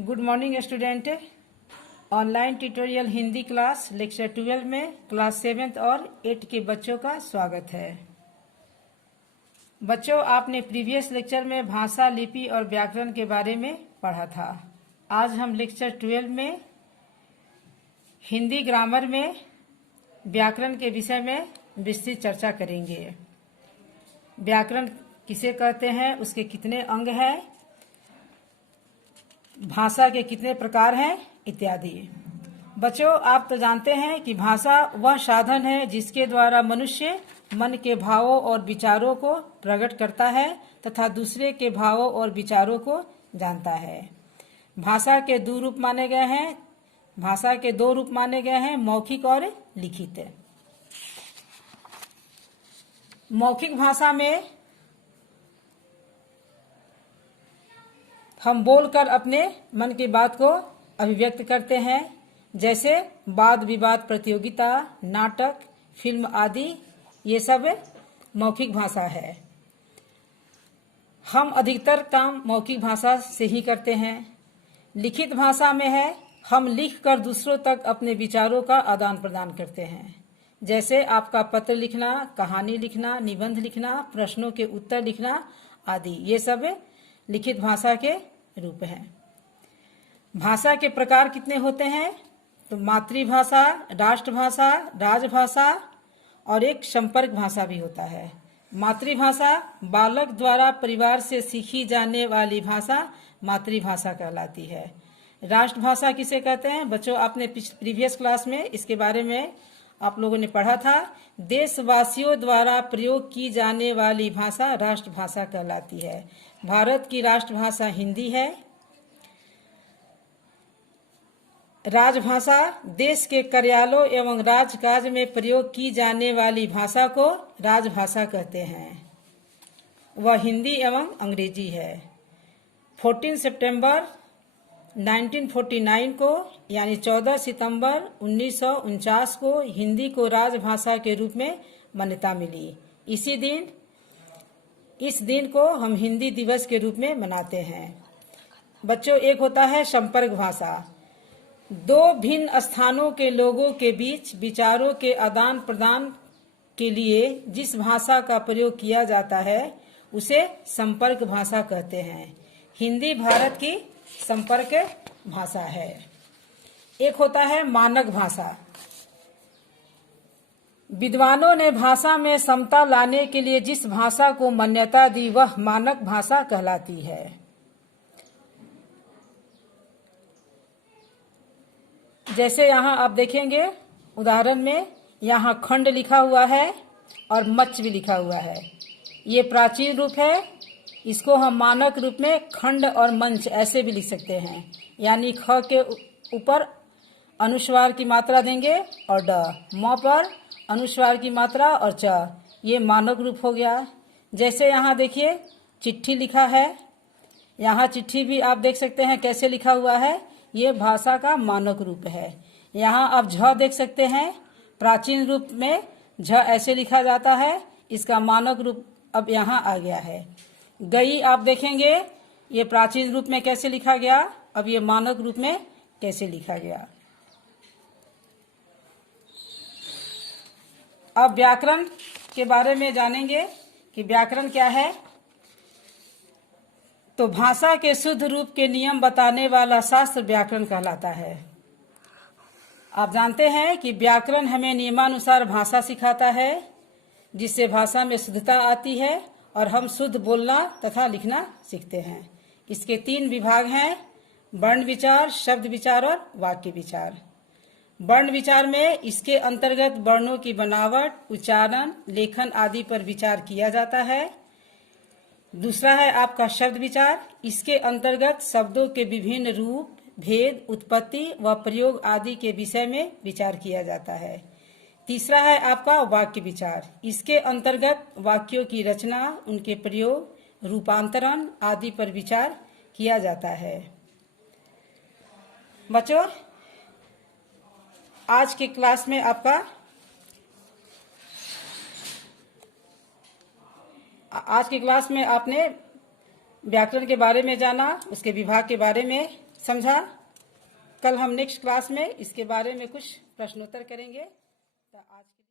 Good morning student. Online tutorial Hindi class lecture 12 में class 7 और 8 के बच्चों का स्वागत है। बच्चों, आपने प्रीवियस लेक्चर में भाषा, लिपि और व्याकरण के बारे में पढ़ा था। आज हम लेक्चर 12 में हिंदी ग्रामर में व्याकरण के विषय में विस्तृत चर्चा करेंगे। व्याकरण किसे कहते हैं, उसके कितने अंग हैं, भाषा के कितने प्रकार हैं इत्यादि। बच्चों, आप तो जानते हैं कि भाषा वह साधन है जिसके द्वारा मनुष्य मन के भावों और विचारों को प्रकट करता है तथा दूसरे के भावों और विचारों को जानता है। भाषा के दो रूप माने गए हैं, मौखिक और लिखित। मौखिक भाषा में हम बोलकर अपने मन की बात को अभिव्यक्त करते हैं, जैसे वाद विवाद प्रतियोगिता, नाटक, फिल्म आदि। ये सब मौखिक भाषा है। हम अधिकतर काम मौखिक भाषा से ही करते हैं। लिखित भाषा में है हम लिखकर दूसरों तक अपने विचारों का आदान प्रदान करते हैं, जैसे आपका पत्र लिखना, कहानी लिखना, निबंध लिखना, प्रश्नों के उत्तर लिखना आदि। ये सब लिखित भाषा के रूप हैं। भाषा के प्रकार कितने होते हैं? तो मातृभाषा, राष्ट्रभाषा, राजभाषा और एक संपर्क भाषा भी होता है। मातृभाषा बालक द्वारा परिवार से सीखी जाने वाली भाषा मातृभाषा कहलाती है। राष्ट्रभाषा किसे कहते हैं? बच्चों, आपने प्रीवियस क्लास में इसके बारे में आप लोगों ने पढ़ा था। देशवासियों द्वारा प्रयोग की जाने वाली भाषा राष्ट्रभाषा कहलाती है। भारत की राष्ट्रभाषा हिंदी है। राजभाषा देश के कार्यालयों एवं राजकाज में प्रयोग की जाने वाली भाषा को राजभाषा कहते हैं। वह हिंदी एवं अंग्रेजी है। 14 सितंबर 1949 को यानी 14 सितंबर 1949 को हिंदी को राजभाषा के रूप में मान्यता मिली। इस दिन को हम हिंदी दिवस के रूप में मनाते हैं। बच्चों, एक होता है संपर्क भाषा। दो भिन्न स्थानों के लोगों के बीच विचारों के आदान प्रदान के लिए जिस भाषा का प्रयोग किया जाता है उसे संपर्क भाषा कहते हैं। हिंदी भारत की संपर्क भाषा है। एक होता है मानक भाषा। विद्वानों ने भाषा में समता लाने के लिए जिस भाषा को मान्यता दी वह मानक भाषा कहलाती है। जैसे यहाँ आप देखेंगे उदाहरण में, यहाँ खंड लिखा हुआ है और मच भी लिखा हुआ है। ये प्राचीन रूप है। इसको हम मानक रूप में खंड और मंच ऐसे भी लिख सकते हैं। यानी ख के ऊपर अनुस्वार की मात्रा देंगे और ड, म पर अनुस्वार की मात्रा और च। ये मानक रूप हो गया। जैसे यहाँ देखिए चिट्ठी लिखा है। यहाँ चिट्ठी भी आप देख सकते हैं कैसे लिखा हुआ है। ये भाषा का मानक रूप है। यहाँ आप झ देख सकते हैं। प्राचीन रूप में झ ऐसे लिखा जाता है। इसका मानक रूप अब यहाँ आ गया है। गई आप देखेंगे ये प्राचीन रूप में कैसे लिखा गया, अब ये मानक रूप में कैसे लिखा गया। अब व्याकरण के बारे में जानेंगे कि व्याकरण क्या है। तो भाषा के शुद्ध रूप के नियम बताने वाला शास्त्र व्याकरण कहलाता है। आप जानते हैं कि व्याकरण हमें नियमानुसार भाषा सिखाता है, जिससे भाषा में शुद्धता आती है और हम शुद्ध बोलना तथा लिखना सीखते हैं। इसके 3 विभाग हैं, वर्ण विचार, शब्द विचार और वाक्य विचार। वर्ण विचार में इसके अंतर्गत वर्णों की बनावट, उच्चारण, लेखन आदि पर विचार किया जाता है। दूसरा है आपका शब्द विचार। इसके अंतर्गत शब्दों के विभिन्न रूप, भेद, उत्पत्ति व प्रयोग आदि के विषय में विचार किया जाता है। तीसरा है आपका वाक्य विचार। इसके अंतर्गत वाक्यों की रचना, उनके प्रयोग, रूपांतरण आदि पर विचार किया जाता है। बच्चों, आज के क्लास में आपने व्याकरण के बारे में जाना, उसके विभाग के बारे में समझा। कल हम नेक्स्ट क्लास में इसके बारे में कुछ प्रश्नोत्तर करेंगे। तो आज